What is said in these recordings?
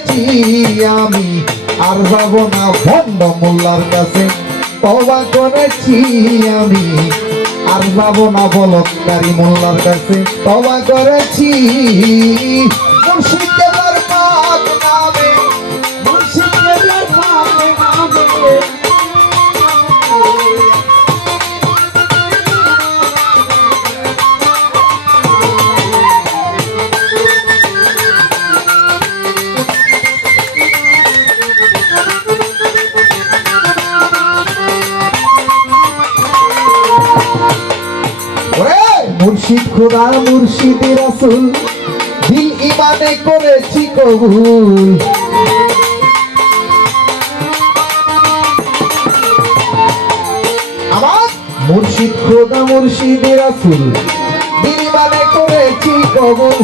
করেছি আমি, আর যাব না ভণ্ড মোল্লার কাছে। তওবা করেছি আমি, আর যাব না বলৎকারী মোল্লার কাছে। তওবা করেছি মুর্শিদ কেবলার পাক নামে, মুর্শিদ কেবলার পাক নামে। মুর্শিদ খোদা মুর্শিদ রাসূল দিল ইমানে করেছি কবুল। আমার মুর্শিদ খোদা মুর্শিদ রাসূল দিল ইমানে করেছি কবুল।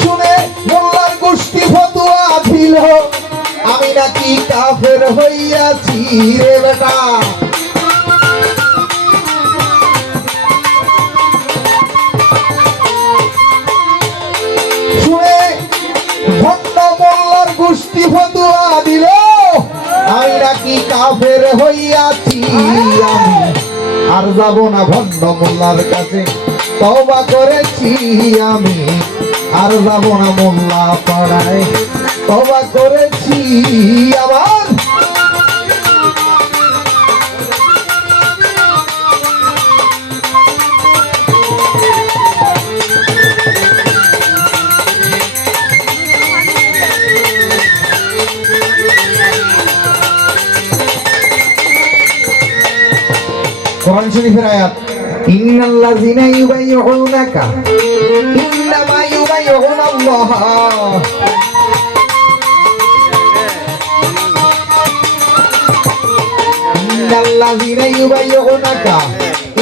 শুনে মোল্লার গোষ্ঠী ফতোয়া দিল আমি নাকি কাফের হইয়াছি রে বেটা। গোষ্ঠী ফতোয়া দিল আমি নাকি কাফের হইয়াছি আমি, আর যাব না ভণ্ড মোল্লার কাছে। তওবা করেছি আমি, আর যাব না মোল্লা পাড়ায়। তওবা করেছি আমার কোরআন শরীফের আয়াত, ইন্নাল্লাযিনা ইউবাইয়ুনাকা ইন্নামা ইউবাইয়ুনাল্লাহ। ইন্নাল্লাযিনা ইউবাইয়ুনাকা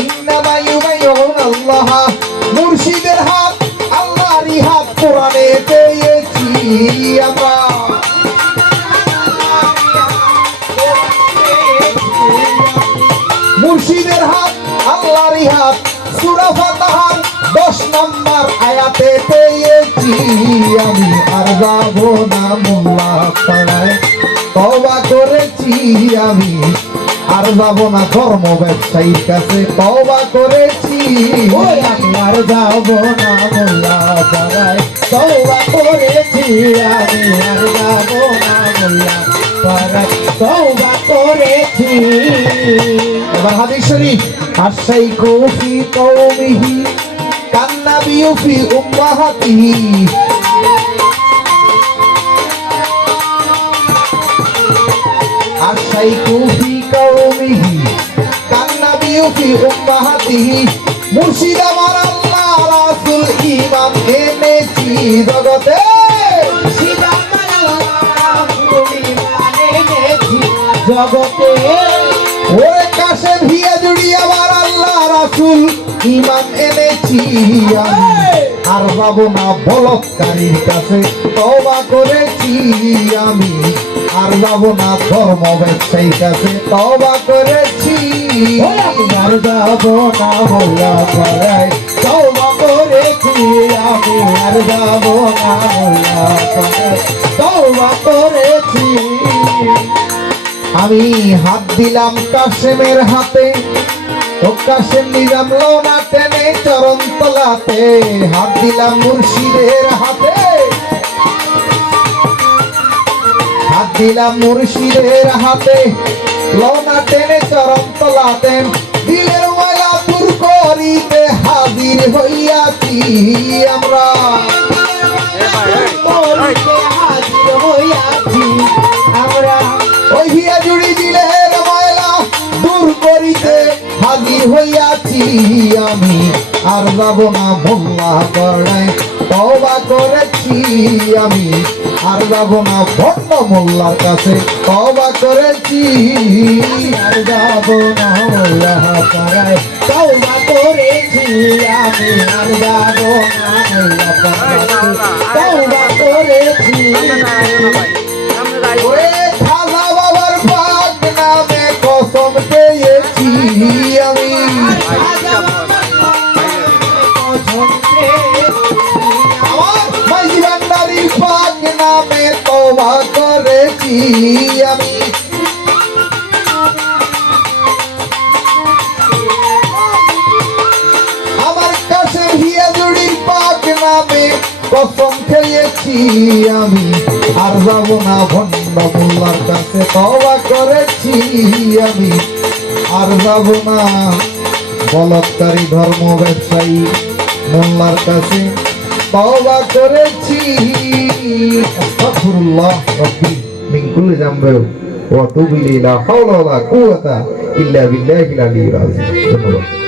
ইন্নামা ইউবাইয়ুনাল্লাহ। মুর্শিদের হাত আল্লাহরই হাত কোরআনে পেয়েছি আমরা। মুর্শিদের হাত আল্লাহরই হাত সূরা ফাতিহার 10 নম্বর আয়াতে পেয়েছি আমি, আর যাব না মোল্লা পাড়ায়। তওবা করেছি আমি, আর যাব না ধর্ম ব্যবসায়ীর কাছে। তওবা করেছি আমি, আর যাব না মোল্লা পাড়ায়। তওবা করেছি আমি, আর যাব না মোল্লা পাড়ায়। তওবা করেছি। এবার হাদিস শরীফ, আশাইকু ফি কওমিহি কান্নাবিয়ু ফি উম্মাহাতিহি। আশাইকু ফি কওমিহি কান্নাবিয়ু ফি উম্মাহাতিহি। মুর্শিদ আমার আল্লাহ রাসূল ঈমান এনেছি জগতে। মুর্শিদ আমার আল্লাহ রাসূল ঈমান এনেছি জগতে। ওরে কাশে ভিয়া জুড়ি আমার আল্লাহ রাসূল ঈমান এনেছি আমি, আর যাব না বলৎকারীর কাছে। তওবা করেছি আমি, আর যাব না ধর্ম ব্যবসায়ীর কাছে। তওবা করেছি আর যাব না মোল্লা পাড়ায়। তওবা করেছি আমি, আর যাব না মোল্লা পাড়ায়। তওবা করেছি আমি। হাত দিলাম কাশেমের হাতে, ও কাশেম নিজাম লোনা টেনে চরণ তলাতে। হাত দিলাম মুর্শিদের হাতে, হাত দিলাম মুর্শিদের হাতে, লোনা টেনে চরণ তলাতে। দিলের ময়লা দূর করিতে হাজির হইয়াছি আমরা। হাজির হইয়াছি আমরা। ওই হিয়া জুড়ি দিলের ময়লা দূর করিতে হাজির হইয়াছি আমি, আর যাব না মোল্লা পাড়ায়। তওবা করেছি আমি, আর যাব না ভণ্ড মোল্লার কাছে। তওবা করেছি আর যাব না মোল্লা পাড়ায়। তওবা করেছি আমি, আর যাব না মোল্লা পাড়ায়। তওবা করেছি। খাজা বাবার পাক নামে কসম পেয়েছি আমি। আমার মাঝি ভান্ডারির পাক নামে করেছি আমি। আমার কাশেম হিয়াজুড়ির পাক নামে কসম খেয়েছি আমি, আর যাব না ভণ্ড মোল্লার কাছে, তওবা করেছি আমি। আর যাব না বলৎকারী ধর্ম ব্যবসায়ী মোল্লার কাছে, তওবা করেছি। আস্তাগফিরুল্লাহ রাব্বি মিন কুল্লি যামবিন ওয়া আতুবু ইলাইহি, লা হাওলা ওয়া লা কুওয়াতা ইল্লা বিল্লাহিল আলিয়্যিল আযীম। ধন্যবাদ।